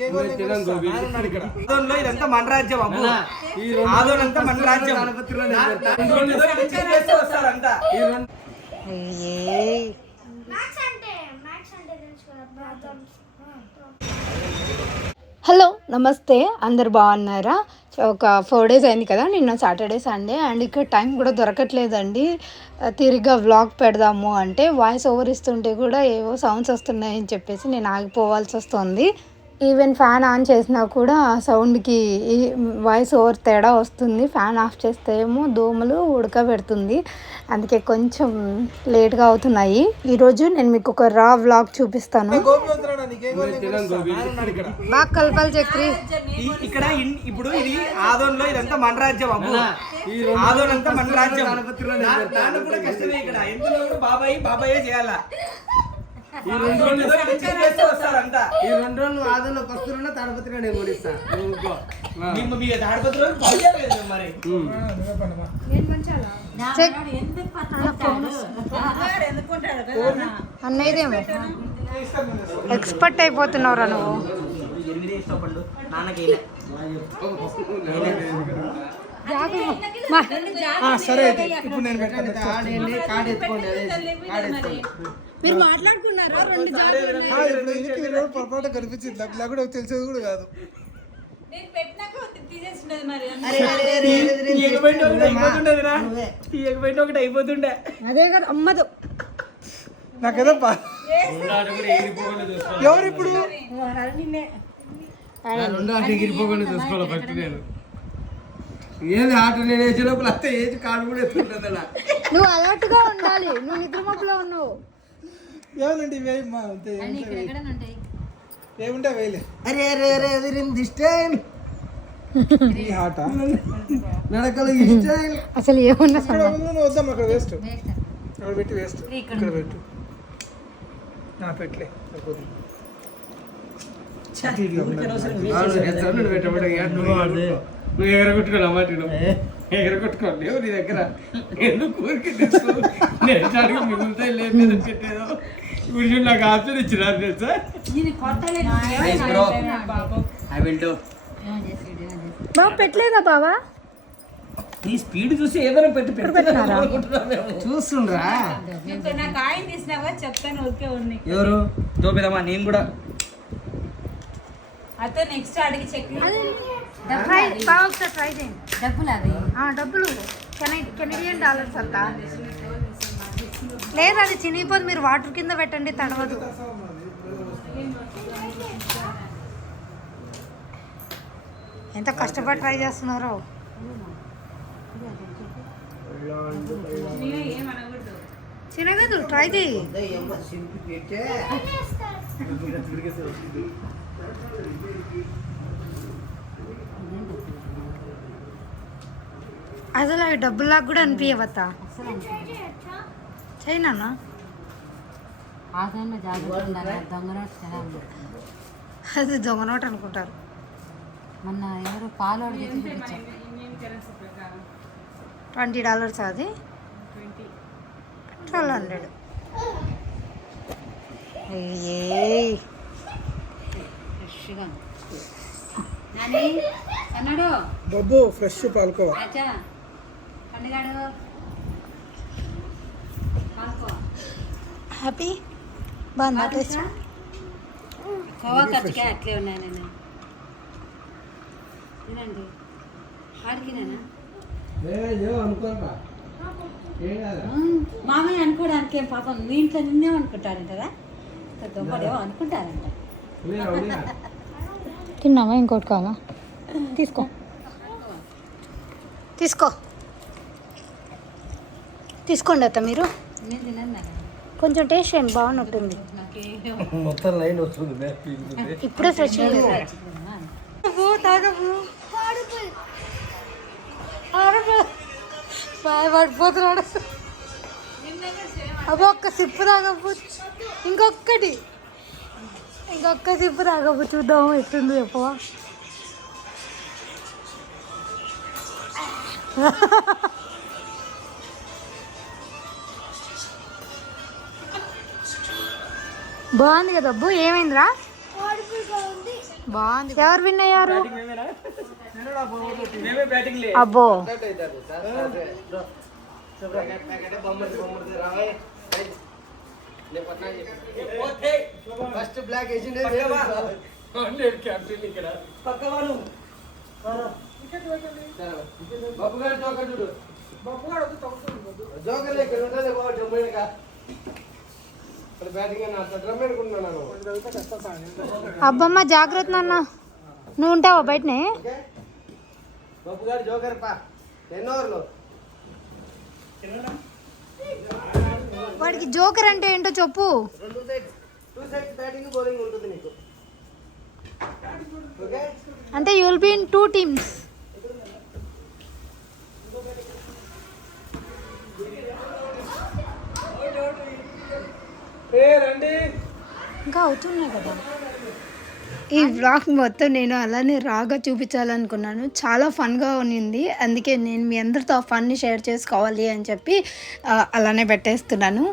ఆదోన్లో ఇదంతా మన రాజ్యం అబ్బు. ఆదోన్ అంతా మన రాజ్యం. వస్తారంతా మ్యాథ్స్ అంటే మ్యాథ్స్ అంటే తెలుసు కదా హలో నమస్తే. అందరు బాగున్నారా? ఒక ఫోర్ డేస్ అయింది కదా నిన్న సాటర్డే సండే అండ్ ఇక్కడ టైం కూడా దొరకట్లేదండి. ఆ, తిరిగ్గా వ్లాగ్ పెడదాము అంటే వాయిస్ ఓవర్ ఇస్తుంటే కూడా ఏవో సౌండ్స్ వస్తున్నాయని చెప్పేసి నేను ఆగిపోవాల్సి వస్తుంది. ఈవెన్ ఫ్యాన్ ఆన్ చేసినా కూడా ఆ సౌండ్కి ఈ వాయిస్ ఓవర్ తేడా వస్తుంది. ఫ్యాన్ ఆఫ్ చేస్తే ఏమో దోమలు ఉడకబెడుతుంది. అందుకే కొంచెం లేట్గా అవుతున్నాయి. ఈరోజు నేను మీకు ఒక రా వ్లాగ్ చూపిస్తాను. బాగా కలపాలి చక్రి. ఇక్కడ ఇన్- ఇప్పుడు ఇది ఆదోన్లో ఇదంతా మన రాజ్యం అబ్బు ఆదోన్ అంతా మన రాజ్యం నా- నాన్న కూడా కష్టమే ఇక్కడ. ఎందులో కూడా బాబాయ్ బాబాయే చేయాలా? ఈ రెండు రోజులు ఈ రెండు రోజులు ఆదంలోకి వస్తున్నా నేను అన్నయ్యదేమో. ఎక్స్పర్ట్ అయిపోతున్నావురా నువ్వు. సరే అయితే ఇప్పుడు నేను పెట్టండి ఎత్తుకోండి ఎత్తుకోండి మీరు మాట్లాడుకున్నారా రెండు పొరపాటు కనిపించింది నాకు కూడా తెలిసేది కూడా కాదు ఒకటి అయిపోతుండే అదే కదా అమ్మదు నాకేదో ఎవరు ఇప్పుడు రెండు ఆట ఎగిరిపోకుండా చూసుకోవాలి ఫస్ట్ నేను ఏది ఆట నేను వేసే లోపల అంతే ఏది కాడు కూడా ఎత్తుంటుంది అలా నువ్వు అలర్ట్గా ఉండాలి. నువ్వు నిద్ర మబ్బులో ఉన్నావు. ఏమనండి ఇవి అంతే ఏముంటే వేయలే అరే అరే అరే ఇష్టం ఆట. నడకలు ఇష్టం అసలు ఏమన్నా వద్దాం అక్కడ వేస్ట్. అక్కడ పెట్టి వేస్ట్. ఇక్కడ పెట్టు. నా పెట్టలే పెట్టబడి నువ్వు ఎగరగొట్టుకో అన్నమాట ఎగరగొట్టుకో లేవు నీ దగ్గర. ఎందుకు ఊరికి నేను అడిగి మిగులుతాయి లేదు పెట్టేదో. ఇప్పుడు చూడు నాకు ఆప్షన్ ఇచ్చినారు తెలుసా? I will do. బాబు పెట్టలేదా బావా? నీ స్పీడ్ చూసి ఏదైనా పెట్టి? చూస్తుండ్రా. ఎవరు? నేను కూడా. అతో నెక్స్ట్ అడిగి చెక్ ట్రై బాగా ఒకసారి ట్రై చేయండి డబ్బులు అవి? ఆ, డబ్బులు. కెనడి కెనడియన్ డాలర్స్ అంట. లేదు అది చినిగిపోదు. మీరు వాటర్ కింద పెట్టండి తడవదు. ఎంత కష్టపడి ట్రై చేస్తున్నారో. చినగదు ట్రై చేయి అసలు అవి డబ్బులాగా కూడా అనిపించవత్తా చైనా అది దొంగ నోట్ అనుకుంటారు. మొన్న ఎవరు చూపించారు ట్వంటీ డాలర్స్ అది? Twelve hundred. ఫ్రెష్గా ఉంది. నాని అన్నాడు డబ్బు ఫ్రెష్ పాల్కోవా? హ్యాపీ? బాగుందా టేస్ట్? కవా కచ్చిగా అట్లే ఉన్నాయి నేను తినండి. ఆడికి నేనా అనుకోరా. ఏం కాదా మామయ్య అనుకోవడానికి ఏం పాపం మీ ఇంట్లో నిన్నే అనుకుంటారు కదా దొంగడేమో అనుకుంటారంట. తిన్నావా? ఇంకోటి కావాలా? తీసుకో. తీసుకో. తీసుకోండి అత్త మీరు. కొంచెం టేస్ట్ చేయండి బాగున్నట్టుంది నాకేం మొత్తం లైన్ వస్తుంది ఇప్పుడే ఫ్రెష్ పడిపోతున్నాడు. అబ్బో ఒక్క సిప్పు తాగపు ఇంకొక్కటి. ఇంకొక్క సిప్పు తాగపు చూద్దాము ఎట్టుంది చెప్పవా బాగుంది కదా అబ్బు ఏమైందిరా? బాగుంది. ఎవరు విన్ అయ్యారు? మేమే బ్యాటింగ్ లే అబ్బో ఫస్ట్ బ్లాక్ బాబు గారు జోకర్ చూడు జోకర్ బాబు డ్రమ్మేడుగా ఇక్కడ బ్యాటింగ్ అని అట్లా డ్రమ్ అనుకుంటున్నాను అబ్బమ్మ జాగ్రత్త నాన్న. నువ్వు ఉంటావా బయటనే? వాడికి జోకర్ అంటే ఏంటో చెప్పు. అంటే you will be in two teams ఇంకా కదా. ఈ వ్లాగ్ మొత్తం నేను అలానే రాగా చూపించాలనుకున్నాను. చాలా ఫన్గా ఉన్నింది. అందుకే నేను మీ అందరితో ఆ ఫన్ని షేర్ చేసుకోవాలి అని చెప్పి అలానే పెట్టేస్తున్నాను.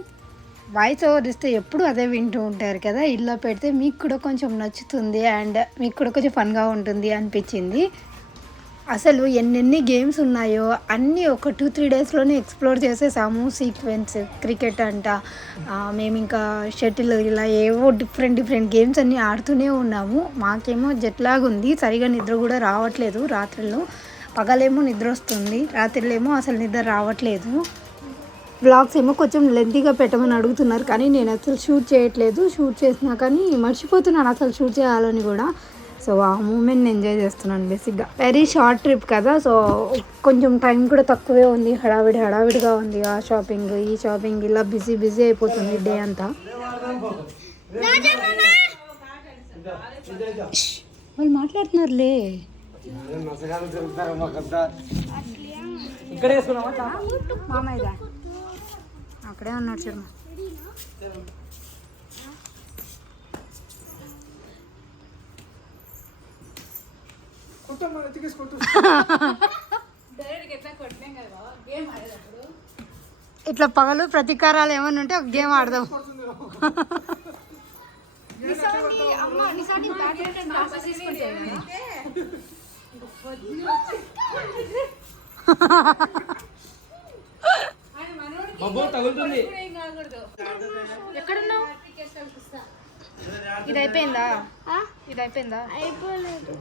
వాయిస్ ఓవర్ ఇస్తే ఎప్పుడు అదే వింటూ ఉంటారు కదా. ఇలా పెడితే మీకు కూడా కొంచెం నచ్చుతుంది అండ్ మీకు కూడా కొంచెం ఫన్గా ఉంటుంది అనిపించింది. అసలు ఎన్నెన్ని గేమ్స్ ఉన్నాయో అన్నీ ఒక టూ త్రీ డేస్లోనే ఎక్స్ప్లోర్ చేసేసాము. సీక్వెన్స్ క్రికెట్ అంట. మేము ఇంకా షటిల్ ఇలా ఏవో డిఫరెంట్ డిఫరెంట్ గేమ్స్ అన్నీ ఆడుతూనే ఉన్నాము. మాకేమో జెట్ ఉంది. సరిగా నిద్ర కూడా రావట్లేదు రాత్రిలో పగలేమో నిద్ర వస్తుంది. రాత్రిలేమో అసలు నిద్ర రావట్లేదు. బ్లాగ్స్ ఏమో కొంచెం లెంతీగా పెట్టమని అడుగుతున్నారు కానీ నేను అసలు షూట్ చేయట్లేదు. షూట్ చేసినా కానీ మర్చిపోతున్నాను అసలు షూట్ చేయాలని కూడా. సో ఆ మూమెంట్ని ఎంజాయ్ చేస్తున్నాను బేసిక్గా. వెరీ షార్ట్ ట్రిప్ కదా సో కొంచెం టైం కూడా తక్కువే ఉంది హడావిడి హడావిడిగా ఉంది ఆ షాపింగ్ ఈ షాపింగ్ ఇలా బిజీ బిజీ అయిపోతుంది డే అంతా. వాళ్ళు మాట్లాడుతున్నారులే. మసగాలు తిరుగుతారు మాకంతా ఇట్లా పగలు ప్రతీకారాలు ఏమన్నా ఉంటే ఒక గేమ్ ఆడదాం. తగులుతుంది. ఎక్కడున్నావు? ఇది అయిపోయిందా ఇది అయిపోయిందా అయిపోలేదు.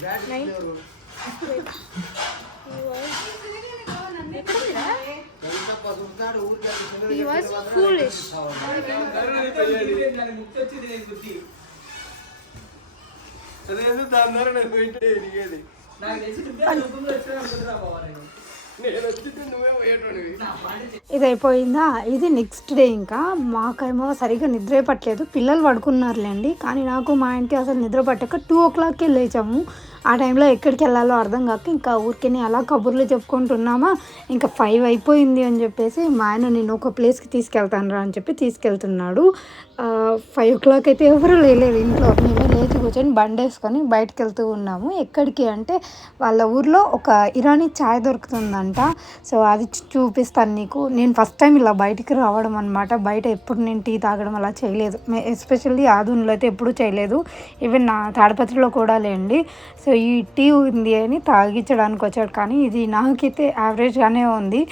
ఈ వాజ్ ఫూలిష్ ముచ్చొచ్చింది నేను గుర్తి అదేదో దాని ద్వారా నేను పోయింటే ఎదిగేది నాకు తెలిసి ఇది అయిపోయిందా ఇది నెక్స్ట్ డే ఇంకా. మాకేమో సరిగ్గా నిద్రే పట్టలేదు. పిల్లలు పడుకున్నారులేండి. కానీ నాకు మా ఇంటికి అసలు నిద్ర పట్టక టూ ఓ క్లాక్కి లేచాము. ఆ టైంలో ఎక్కడికి వెళ్ళాలో అర్థం కాక ఇంకా ఊరికే అలా కబుర్లు చెప్పుకుంటున్నామా? ఇంకా ఫైవ్ అయిపోయింది అని చెప్పేసి మా ఆయన నేను ఒక ప్లేస్కి తీసుకెళ్తాను రా అని చెప్పి తీసుకెళ్తున్నాడు. ఫైవ్ ఓ క్లాక్ అయితే ఎవరు లేలేదు ఇంట్లో. మేమే లేచి కూర్చొని బండి వేసుకొని బయటకు వెళ్తూ ఉన్నాము. ఎక్కడికి అంటే వాళ్ళ ఊర్లో ఒక ఇరానీ ఛాయ్ అంట. సో అది చూపిస్తాను నీకు. నేను ఫస్ట్ టైం ఇలా బయటికి రావడం అనమాట బయట ఎప్పుడు నేను టీ తాగడం అలా చేయలేదు. ఎస్పెషల్లీ ఆధునులో అయితే ఎప్పుడూ చేయలేదు. ఈవెన్ నా తాడపత్రిలో కూడా లేండి. సో ఈ టీ ఉంది అని తాగించడానికి వచ్చాడు. కానీ ఇది నాకైతే యావరేజ్గానే ఉంది.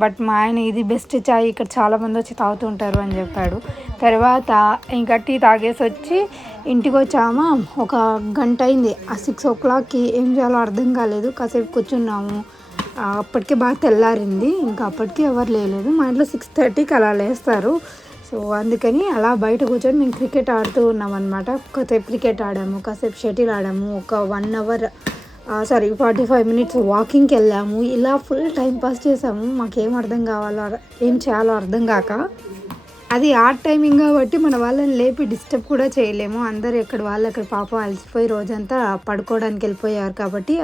బట్ మా ఆయన ఇది బెస్ట్ చాయ్ ఇక్కడ చాలామంది వచ్చి తాగుతుంటారు అని చెప్పాడు. తర్వాత ఇంకా టీ తాగేసి వచ్చి ఇంటికి వచ్చామా? ఒక గంట అయింది. ఆ సిక్స్ ఓ క్లాక్కి ఏం చేయాలో అర్థం కాలేదు. కాసేపు కూర్చున్నాము. అప్పటికే బాగా తెల్లారింది. ఇంకా అప్పటికి ఎవరు లేలేదు. మా ఇంట్లో సిక్స్ థర్టీకి అలా లేస్తారు. సో అందుకని అలా బయట కూర్చొని మేము క్రికెట్ ఆడుతూ ఉన్నాం అనమాట కాసేపు క్రికెట్ ఆడాము కాసేపు షటిల్ ఆడాము ఒక one hour sorry forty five minutes వాకింగ్కి వెళ్ళాము. ఇలా ఫుల్ టైం పాస్ చేసాము మాకేం అర్థం కావాలో ఏం చేయాలో అర్థం కాక. అది ఆర్ట్ టైమింగ్ కాబట్టి మన వాళ్ళని లేపి డిస్టర్బ్ కూడా చేయలేము. అందరు ఎక్కడ వాళ్ళు అక్కడ పాపం అలసిపోయి రోజంతా పడుకోవడానికి వెళ్ళిపోయారు కాబట్టి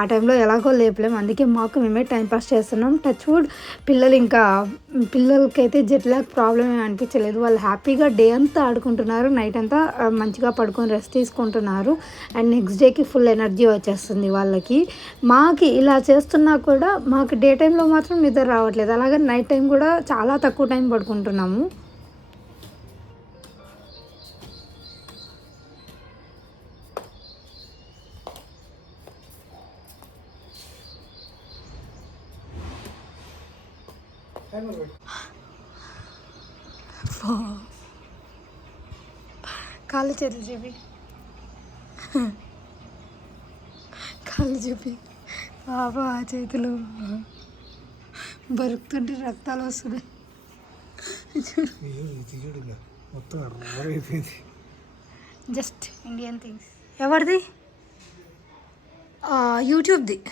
ఆ టైంలో ఎలాగో లేపలేము. అందుకే మాకు మేమే టైంపాస్ చేస్తున్నాం. టచ్ వుడ్ పిల్లలు ఇంకా పిల్లలకైతే జెట్ ప్రాబ్లమ్ ప్రాబ్లం ఏమి అనిపించలేదు. వాళ్ళు హ్యాపీగా డే అంతా ఆడుకుంటున్నారు. నైట్ అంతా మంచిగా పడుకొని రెస్ట్ తీసుకుంటున్నారు. అండ్ నెక్స్ట్ డేకి ఫుల్ ఎనర్జీ వచ్చేస్తుంది వాళ్ళకి. మాకి ఇలా చేస్తున్నా కూడా మాకు డే టైంలో మాత్రం నిద్ర రావట్లేదు. అలాగే నైట్ టైం కూడా చాలా తక్కువ టైం పడుకుంటున్నాము. కాళ్ళు చేతులు చూపి. కాళ్ళు చూపి. బాబా చేతులు బరుకుతుంటే రక్తాలు వస్తున్నాయి. మొత్తం జస్ట్ ఇండియన్ థింగ్స్. ఎవరిది? యూట్యూబ్ది.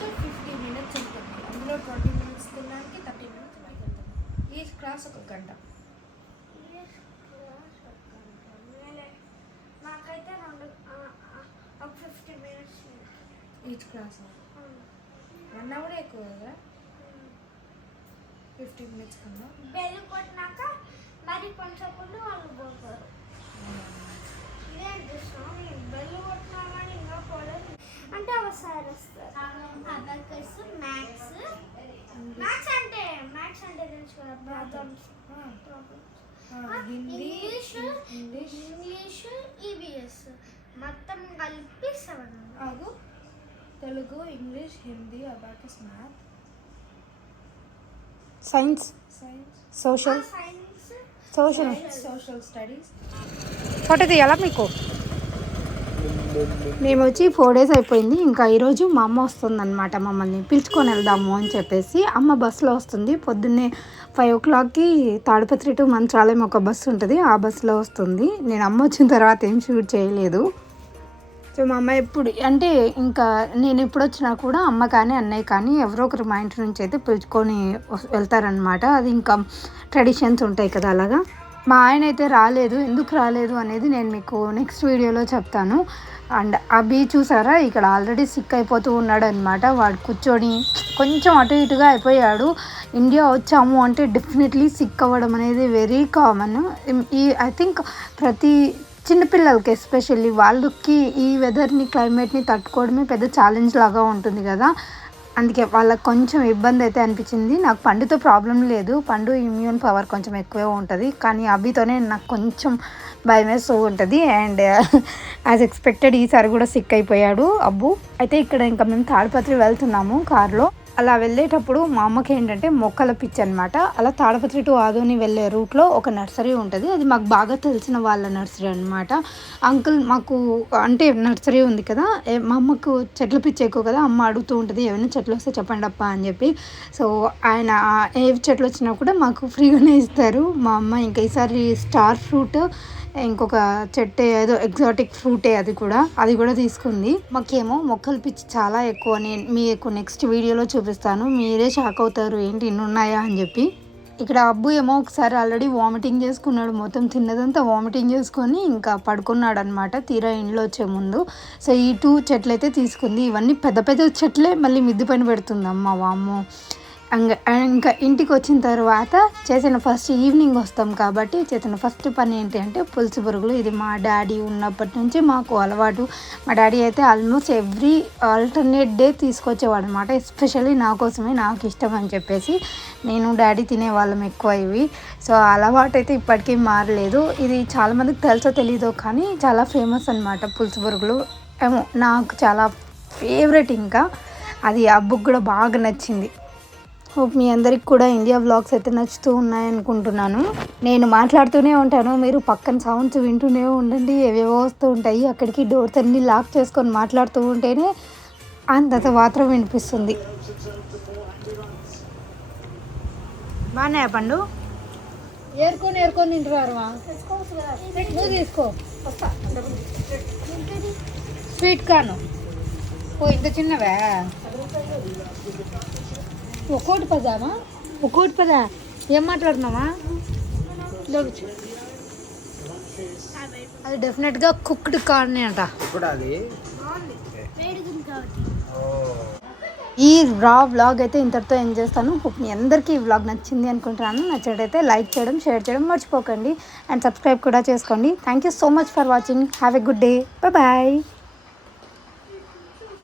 లంచ్ ఫిఫ్టీ మినిట్స్ ఉంటుంది. అందులో ట్వంటీ మినిట్స్ తినడానికి థర్టీ మినిట్స్ బయట వెళ్తాం ఈ క్లాస్ ఒక గంట. నాకైతే రెండు ఒక fifty minutes each class one hour ఎక్కువ కదా? ఫిఫ్టీ మినిట్స్ కన్నా? బెల్ కొట్టినాక మరి కొంచెం వాళ్ళు పోతారు ఇదే అనిపిస్తున్నాం నేను బెల్ కొట్టినా కానీ ఇంకా పోలేదు అంటే ఒకసారి వస్తారు అబకస్ మ్యాథ్స్ మ్యాథ్స్ అంటే మ్యాథ్స్ అంటే తెలుసు కదా ప్రాబ్లమ్స్. English English. ఈబిఎస్. మొత్తం కలిపి సెవెన్ ఆగు Telugu English Hindi abacus math. Science. Science. Social. Science. Social. Social studies. Photo తీయాలా మీకు? మేము వచ్చి ఫోర్ డేస్ అయిపోయింది. ఇంకా ఈరోజు మా అమ్మ వస్తుందన్నమాట మమ్మల్ని పిలుచుకొని వెళ్దాము అని చెప్పేసి. అమ్మ బస్సులో వస్తుంది. పొద్దున్నే ఫైవ్ ఓ క్లాక్కి తాడిపత్రి టు మంత్రాలయం ఒక బస్సు ఉంటుంది. ఆ బస్సులో వస్తుంది. నేను అమ్మ వచ్చిన తర్వాత ఏం షూట్ చేయలేదు. సో మా అమ్మ ఎప్పుడు అంటే ఇంకా నేను ఎప్పుడు వచ్చినా కూడా అమ్మ కానీ అన్నయ్య కానీ ఎవరో ఒకరు మా ఇంటి నుంచి అయితే పిలుచుకొని వెళ్తారనమాట అది ఇంకా ట్రెడిషన్స్ ఉంటాయి కదా అలాగా. మా ఆయన అయితే రాలేదు ఎందుకు రాలేదు అనేది నేను మీకు నెక్స్ట్ వీడియోలో చెప్తాను. అండ్ అభి చూసారా ఇక్కడ ఆల్రెడీ సిక్ అయిపోతూ ఉన్నాడు అనమాట వాడు కూర్చొని కొంచెం అటు ఇటుగా అయిపోయాడు. ఇండియా వచ్చాము అంటే డెఫినెట్లీ సిక్ అవ్వడం అనేది వెరీ కామన్ ఈ ఐ థింక్ ప్రతి చిన్నపిల్లలకి ఎస్పెషల్లీ వాళ్ళకి ఈ వెదర్ని క్లైమేట్ని తట్టుకోవడమే పెద్ద ఛాలెంజ్ లాగా ఉంటుంది కదా. అందుకే వాళ్ళకి కొంచెం ఇబ్బంది అయితే అనిపించింది. నాకు పండుతో ప్రాబ్లం లేదు. పండు ఇమ్యూన్ పవర్ కొంచెం ఎక్కువే ఉంటుంది. కానీ అభితోనే నాకు కొంచెం భయం వేస్తూ ఉంటుంది. అండ్ యాజ్ ఎక్స్పెక్టెడ్ ఈసారి కూడా సిక్ అయిపోయాడు అబ్బు. అయితే ఇక్కడ ఇంకా మేము తాడిపత్రి వెళ్తున్నాము కారులో. అలా వెళ్ళేటప్పుడు మా అమ్మకి ఏంటంటే మొక్కల పిచ్చి అనమాట అలా తాడపత్రి టు ఆదోని వెళ్ళే రూట్లో ఒక నర్సరీ ఉంటుంది. అది మాకు బాగా తెలిసిన వాళ్ళ నర్సరీ అనమాట అంకుల్ మాకు అంటే నర్సరీ ఉంది కదా మా అమ్మకు చెట్ల పిచ్చి ఎక్కువ కదా అమ్మ అడుగుతూ ఉంటుంది ఏమైనా చెట్లు వస్తే చెప్పండి అప్ప అని చెప్పి. సో ఆయన ఏ చెట్లు వచ్చినా కూడా మాకు ఫ్రీగానే ఇస్తారు. మా అమ్మ ఇంకా ఈసారి స్టార్ ఫ్రూట్ ఇంకొక చెట్టే ఏదో ఎగ్జాటిక్ ఫ్రూటే అది కూడా. అది కూడా తీసుకుంది. మాకేమో మొక్కలు పిచ్చి చాలా ఎక్కువ. నేను మీకు నెక్స్ట్ వీడియోలో చూపిస్తాను. మీరే షాక్ అవుతారు. ఏంటి ఇన్ని ఉన్నాయా అని చెప్పి. ఇక్కడ అబ్బు ఏమో ఒకసారి ఆల్రెడీ వామిటింగ్ చేసుకున్నాడు. మొత్తం తిన్నదంతా వామిటింగ్ చేసుకొని ఇంకా పడుకున్నాడు అనమాట తీరా ఇంట్లో వచ్చే ముందు. సో ఈ టూ చెట్లు అయితే తీసుకుంది. ఇవన్నీ పెద్ద పెద్ద చెట్లే. మళ్ళీ మిద్ది పైన పెడుతుంది. అమ్మ వాము ఇంకా ఇంటికి వచ్చిన తర్వాత చేసిన ఫస్ట్ ఈవినింగ్ వస్తాం కాబట్టి చేసిన ఫస్ట్ పని ఏంటి అంటే పులుసు పురుగులు ఇది మా డాడీ ఉన్నప్పటి నుంచి మాకు అలవాటు. మా డాడీ అయితే ఆల్మోస్ట్ ఎవ్రీ ఆల్టర్నేట్ డే తీసుకొచ్చేవాడు అనమాట ఎస్పెషల్లీ నా కోసమే నాకు ఇష్టం అని చెప్పేసి నేను డాడీ తినేవాళ్ళం ఎక్కువ ఇవి. సో అలవాటు అయితే ఇప్పటికీ మారలేదు. ఇది చాలామందికి తెలుసో తెలీదో కానీ చాలా ఫేమస్ అనమాట పులుసు పురుగులు ఏమో నాకు చాలా ఫేవరెట్ ఇంకా. అది అబ్బుకు కూడా బాగా నచ్చింది. హోప్ మీ అందరికి కూడా ఇండియా వ్లాగ్స్ అయితే నచ్చుతూ ఉన్నాయనుకుంటున్నాను. నేను మాట్లాడుతూనే ఉంటాను. మీరు పక్కన సౌండ్స్ వింటూనే ఉండండి. ఏవేవో వస్తూ ఉంటాయి. అక్కడికి డోర్స్ అన్ని లాక్ చేసుకొని మాట్లాడుతూ ఉంటేనే అంతంత మాత్రం వినిపిస్తుంది. బాగున్నాయా పండు? ఏరుకొని ఏరుకొని తింటున్నారమ్మా నువ్వు తీసుకో. స్వీట్ కాను ఓ ఇంత చిన్నవా? ఒక్కోటి పదామా? ఒక్కోటి పదా? ఏం మాట్లాడుతున్నావా? అది డెఫినెట్గా కుక్డ్ కార్నే అంట. ఈ రా వ్లాగ్ అయితే ఇంతటితో ఏం చేస్తాను. మీ అందరికీ ఈ వ్లాగ్ నచ్చింది అనుకుంటున్నాను. నచ్చినట్టయితే లైక్ చేయడం షేర్ చేయడం మర్చిపోకండి. అండ్ సబ్స్క్రైబ్ కూడా చేసుకోండి. Thank you so much for watching have a good day bye